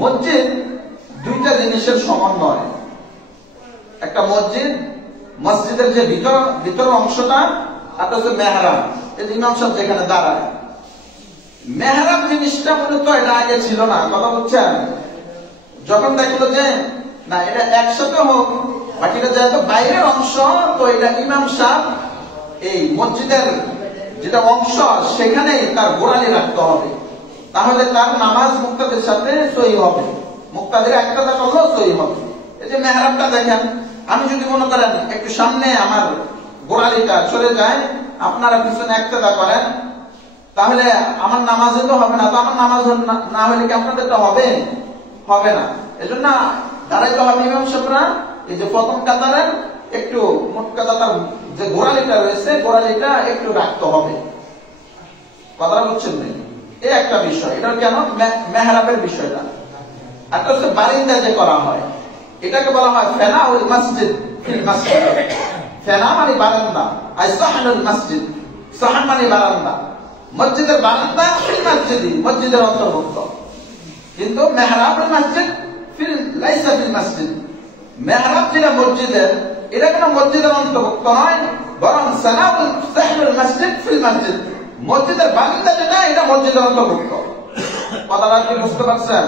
মসজিদ দুইটা জিনিসের সমন্বয়। একটা মসজিদ, মসজিদের যে ভিতর অংশটা, আর হচ্ছে মেহরাব, এই ইমাম সাহেব যেখানে দাঁড়ায়। মেহরাব জিনিসটা মূলত এটা আগে ছিল না, কথা বলছেন। যখন দেখলো যে না এটা একসাথে হোক, বাকিটা যেহেতু বাইরের অংশ, তো এটা ইমাম সাহেব এই মসজিদের যেটা অংশ সেখানেই তার গোড়ালি রাখতে হবে, তাহলে তার নামাজ মুক্তাদের সাথে সহি হবে, মুক্তাদের একটা করলেও সহি হবে। এই যে মেহরাবটা দেখেন, আমি যদি মনে করেন একটু সামনে আমার গোড়ালিটা চলে যায়, আপনারা পিছনে একটা করেন, তাহলে আমার নামাজে তো হবে না। তো আমার নামাজ না হলে কি আপনাদের তো হবে না। এজন্য দাঁড়াইতে হবে ইমাম সাহেবরা এই যে প্রথম কাতারের একটু মোট কাতার যে গোড়ালিটা রয়েছে, গোড়ালিটা একটু রাখতে হবে। কথাটা বুঝছেন না? এই একটা বিষয়, এটা কেন মেহরাবের বিষয়টা। একটা হচ্ছে বারিন্দা যে করা হয়, এটাকে বলা হয় ফেনাউল মসজিদ ফিল মসজিদ। ফেনা মানে বারান্দা, আর সাহানুল মসজিদ, সাহান মানে বারান্দা। মসজিদের বারান্দা ফিল মসজিদ, মসজিদের অন্তর্ভুক্ত। কিন্তু মেহরাবুল মসজিদ ফিল লাইসা ফিল মসজিদ। মেহরাব যেটা মসজিদের, এটা কোনো মসজিদের অন্তর্ভুক্ত নয়, বরং সানাউল সাহানুল মসজিদ ফিল মসজিদ। মসজিদের বারান্দা যেটা, এটা মসজিদের অন্তর্ভুক্ত। কথাটা কি বুঝতে পারছেন?